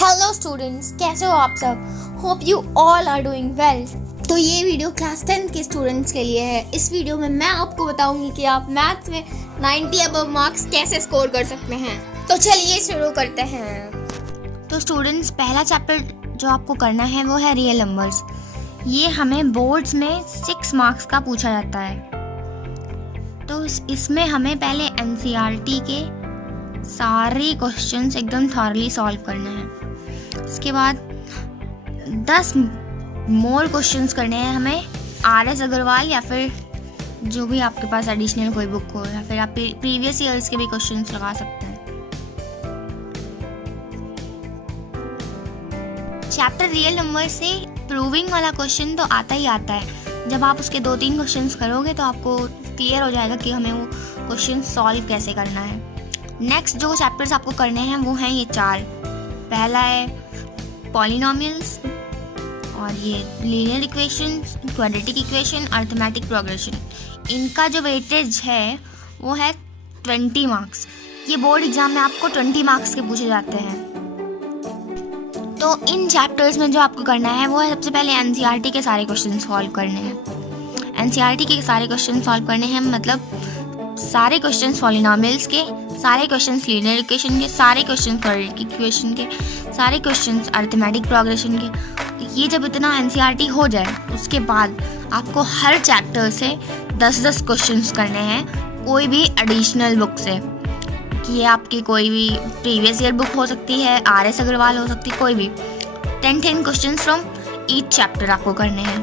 Hello students, कैसे हो आप सब। Hope you all are doing well. तो ये वीडियो क्लास 10 के स्टूडेंट्स के लिए है। इस वीडियो में मैं आपको बताऊंगी कि आप मैथ्स में 90 अबव मार्क्स कैसे स्कोर कर सकते हैं। तो चलिए शुरू करते हैं। तो स्टूडेंट्स, पहला चैप्टर जो आपको करना है वो है रियल नंबर्स। ये हमें बोर्ड्स में 6 मार्क्स का पूछा जाता है। तो इसमें हमें पहले एनसीईआरटी के सारे क्वेश्चंस एकदम थॉरली सॉल्व करने हैं। इसके बाद 10 मोर क्वेश्चंस करने हैं हमें आर.एस. अग्रवाल या फिर जो भी आपके पास एडिशनल कोई बुक हो, या फिर आप प्रीवियस ईयर्स के भी क्वेश्चंस लगा सकते हैं। चैप्टर रियल नंबर से प्रूविंग वाला क्वेश्चन तो आता ही आता है। जब आप उसके 2-3 क्वेश्चंस करोगे तो आपको क्लियर हो जाएगा कि हमें वो क्वेश्चन सॉल्व कैसे करना है। नेक्स्ट जो चैप्टर्स आपको करने हैं वो हैं ये 4। पहला है पॉलिनोमियल्स, और ये linear equations, quadratic equation, arithmetic progression. इनका जो वेटेज है वो है 20 मार्क्स। ये बोर्ड एग्जाम में आपको 20 मार्क्स के पूछे जाते हैं। तो इन चैप्टर्स में जो आपको करना है वो है सबसे पहले एनसीईआरटी के सारे क्वेश्चन सॉल्व करने हैं। एनसीईआरटी के सारे क्वेश्चन सॉल्व करने हैं मतलब सारे क्वेश्चंस पॉलिनोमियल्स के, सारे क्वेश्चंस लीनियर इक्वेशन के, सारे क्वेश्चंस क्वाड्रेटिक इक्वेशन के, सारे क्वेश्चंस अरिथमेटिक प्रोग्रेशन के। ये जब इतना एनसीईआरटी हो जाए उसके बाद आपको हर चैप्टर से 10-10 क्वेश्चंस करने हैं कोई भी एडिशनल बुक से। कि ये आपकी कोई भी प्रीवियस ईयर बुक हो सकती है, आर.एस. अग्रवाल हो सकती है, कोई भी 10 क्वेश्चंस फ्रॉम ईच चैप्टर आपको करने हैं।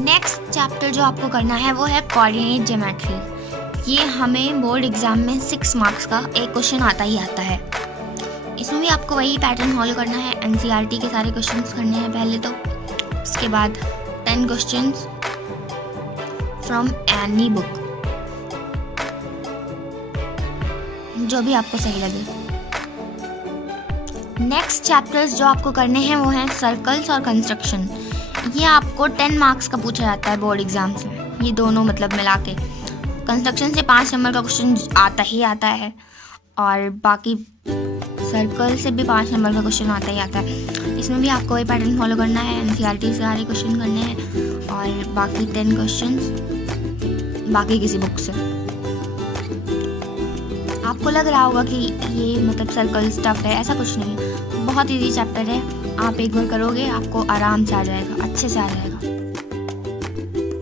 नेक्स्ट चैप्टर जो आपको करना है वो है कोऑर्डिनेट ज्योमेट्री। ये हमें बोर्ड एग्जाम में 6 मार्क्स का एक क्वेश्चन आता ही आता है। इसमें भी आपको वही पैटर्न फॉलो करना है। एनसीईआरटी के सारे क्वेश्चंस करने हैं पहले तो, उसके बाद 10 क्वेश्चंस फ्रॉम एनी बुक, जो भी आपको सही लगे। नेक्स्ट चैप्टर्स जो आपको करने हैं वो हैं सर्कल्स और कंस्ट्रक्शन। ये आपको 10 मार्क्स का पूछा जाता है बोर्ड एग्जाम्स में, ये दोनों मतलब मिला के। कंस्ट्रक्शन से 5 नंबर का क्वेश्चन आता ही आता है, और बाकी सर्कल से भी 5 नंबर का क्वेश्चन आता ही आता है। इसमें भी आपको वही पैटर्न फॉलो करना है। एनसीईआरटी से सारे क्वेश्चन करने हैं और बाकी 10 क्वेश्चंस बाकी किसी बुक से। आपको लग रहा होगा कि ये मतलब सर्कल स्टफ है, ऐसा कुछ नहीं है। बहुत ईजी चैप्टर है, आप एक बार करोगे आपको आराम से आ जाएगा, अच्छे से आ जाएगा।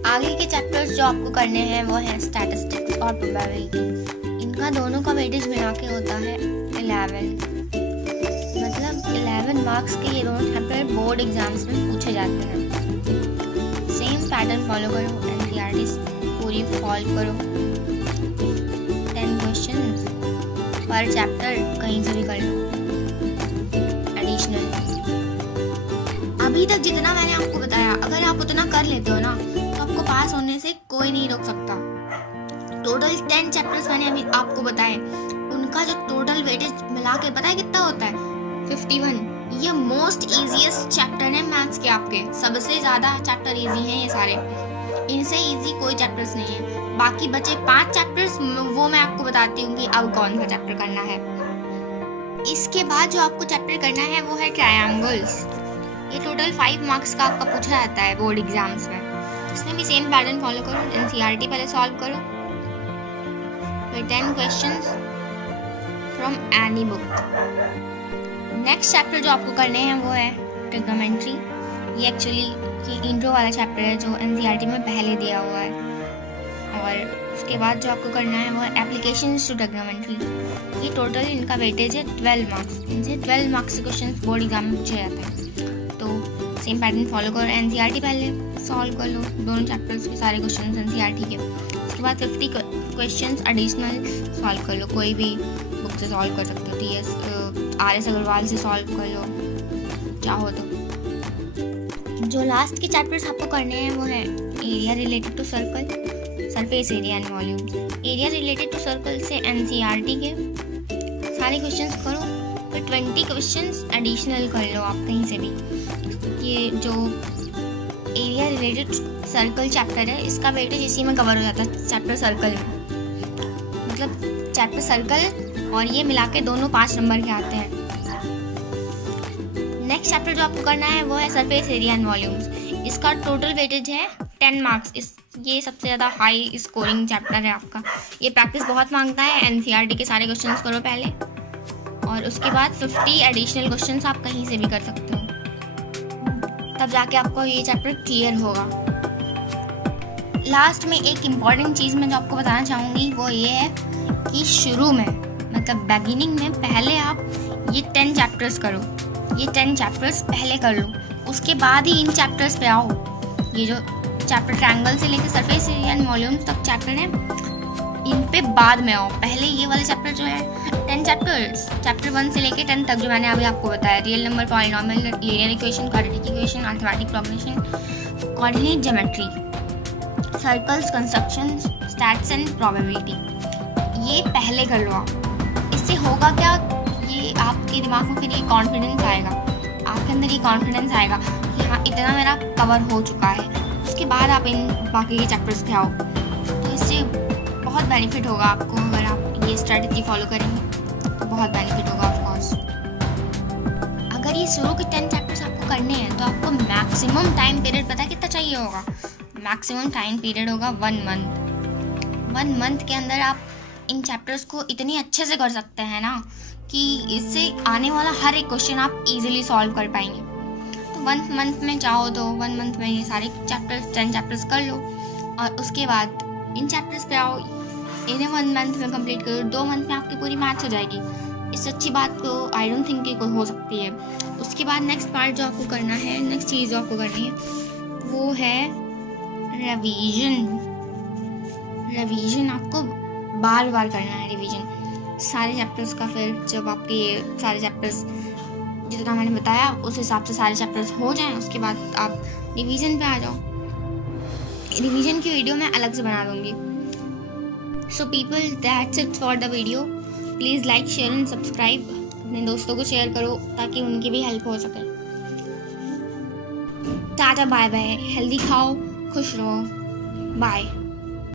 आगे के चैप्टर्स जो आपको करने हैं वो हैं स्टैटिस्टिक्स और प्रोबेबिलिटी। इनका दोनों का वेटेज मिला के होता है 11। मतलब 11 मार्क्स के ये दोनों चैप्टर बोर्ड एग्जाम्स में पूछे जाते हैं। सेम पैटर्न फॉलो करो, एनसीईआरटी पूरी सॉल्व करो, 10 क्वेश्चंस पर चैप्टर कहीं से भी कर लो एडिशनल। अभी तक जितना मैंने आपको बताया, अगर आप उतना कर लेते हो ना तो आपको पास होने से कोई नहीं रोक सकता। टोटल 10 चैप्टर्स मैंने अभी आपको बताए, उनका जो टोटल वेटेज मिला के पता है कितना होता है? 51। ये मोस्ट इजीएस्ट चैप्टर है मैथ्स के आपके। सबसे ज़्यादा चैप्टर इजी हैं ये सारे, इनसे इजी कोई चैप्टर्स नहीं है। बाकी बचे 5 चैप्टर्स वो मैं आपको बताती हूँ कि अब कौन सा चैप्टर करना है। इसके बाद जो आपको चैप्टर करना है वो है ट्रायंगल्स। ये टोटल 5 मार्क्स का आपका पूछा जाता है बोर्ड एग्जाम्स में। इसमें भी सेम पैटर्न फॉलो करो, एनसीईआरटी पहले सॉल्व करो, फिर 10 questions from any book. Next chapter जो आपको करने हैं वो है ट्रिग्नोमेट्री। ये एक्चुअली ये इंट्रो वाला चैप्टर है जो एनसीईआरटी में पहले दिया हुआ है। और उसके बाद जो आपको करना है वो है एप्लीकेशंस टू ट्रिग्नोमेट्री। ये टोटल इनका वेटेज है 12 मार्क्स। इनसे 12 मार्क्स के क्वेश्चन बोर्ड एग्जाम में पूछे जाते हैं। तो सेम पैटर्न फॉलो करो, एनसीईआरटी पहले सॉल्व कर लो, दोनों चैप्टर्स के सारे क्वेश्चन एनसीईआरटी के। उसके बाद 50 क्वेश्चंस एडिशनल सॉल्व कर लो, कोई भी बुक से सॉल्व कर सकते हो। आर.एस. अग्रवाल से सॉल्व कर लो चाहो तो। जो लास्ट के चैप्टर्स आपको करने हैं वो है area related to circle, surface area and volume. Area related to circle से एनसीईआरटी के सारे क्वेश्चंस करो, फिर 20 क्वेश्चंस एडिशनल कर लो आप कहीं से भी। ये जो एरिया रिलेटेड सर्कल चैप्टर है इसका वेटेज इसी में कवर हो जाता है, चैप्टर सर्कल में। मतलब चैप्टर सर्कल और ये मिला के दोनों 5 नंबर के आते हैं। नेक्स्ट चैप्टर जो आपको करना है वो है सरफेस एरिया एंड वॉल्यूम्स। इसका टोटल वेटेज है 10 मार्क्स। ये सबसे ज़्यादा हाई स्कोरिंग चैप्टर है आपका। ये प्रैक्टिस बहुत मांगता है। एनसीईआरटी के सारे क्वेश्चंस करो पहले, और उसके बाद 50 एडिशनल क्वेश्चंस आप कहीं से भी कर सकते हो, तब जाके आपको ये चैप्टर क्लियर होगा। लास्ट में एक इम्पॉर्टेंट चीज़ मैं जो आपको बताना चाहूँगी वो ये है कि शुरू में, मतलब बिगिनिंग में, पहले आप ये 10 चैप्टर्स करो। ये 10 चैप्टर्स पहले कर लो, उसके बाद ही इन चैप्टर्स पे आओ। ये जो चैप्टर ट्रायंगल से लेकर सरफेस एरिया एंड वॉल्यूम्स तक चैप्टर है, इन पे बाद में आओ। पहले ये वाले चैप्टर जो है 10 चैप्टर्स, चैप्टर 1 से लेकर 10 तक जो मैंने अभी आपको बताया, real number, polynomial, linear equation, quadratic equation, arithmetic progression, coordinate geometry, circles, construction, stats and probability, ये पहले कर लो आप। इससे होगा क्या, ये आपके दिमाग में फिर ये कॉन्फिडेंस आएगा, आपके अंदर ये कॉन्फिडेंस आएगा कि हाँ इतना मेरा कवर हो चुका है। उसके बाद आप इन बाकी के चैप्टर्स पे आओ, तो इससे बहुत बेनिफिट होगा आपको। अगर आप ये स्ट्रेटजी फॉलो करेंगे तो बहुत बेनिफिट होगा ऑफकोर्स। अगर ये शुरू के 10 चैप्टर्स आपको करने हैं तो आपको मैक्सिमम टाइम पीरियड पता है कितना चाहिए होगा? मैक्सिमम टाइम पीरियड होगा 1 मंथ। 1 मंथ के अंदर आप इन चैप्टर्स को इतनी अच्छे से कर सकते हैं ना कि इससे आने वाला हर एक क्वेश्चन आप इजीली सॉल्व कर पाएंगे। तो 1 मंथ में चाहो तो 1 मंथ में ये सारे चैप्टर्स 10 चैप्टर्स कर लो, और उसके बाद इन चैप्टर्स पे आओ, इन्हें 1 मंथ में कंप्लीट करो। 2 मंथ में आपकी पूरी मैथ्स हो जाएगी। इससे अच्छी बात तो आई डोंट थिंक कि कोई हो सकती है। उसके बाद नेक्स्ट पार्ट जो आपको करना है, नेक्स्ट चीज़ जो आपको करनी है वो है रिवीजन आपको बार बार करना है रिवीजन सारे चैप्टर्स का। फिर जब आपके ये सारे चैप्टर्स जितना मैंने बताया उस हिसाब से सारे चैप्टर्स हो जाएं, उसके बाद आप रिवीजन पे आ जाओ। रिवीजन की वीडियो मैं अलग से बना दूंगी। So people, that's it for the video. Please like, share and subscribe. अपने दोस्तों को शेयर करो ताकि उनकी भी हेल्प हो सके। Tata, bye bye. हेल्दी खाओ, खुश रहो, बाय।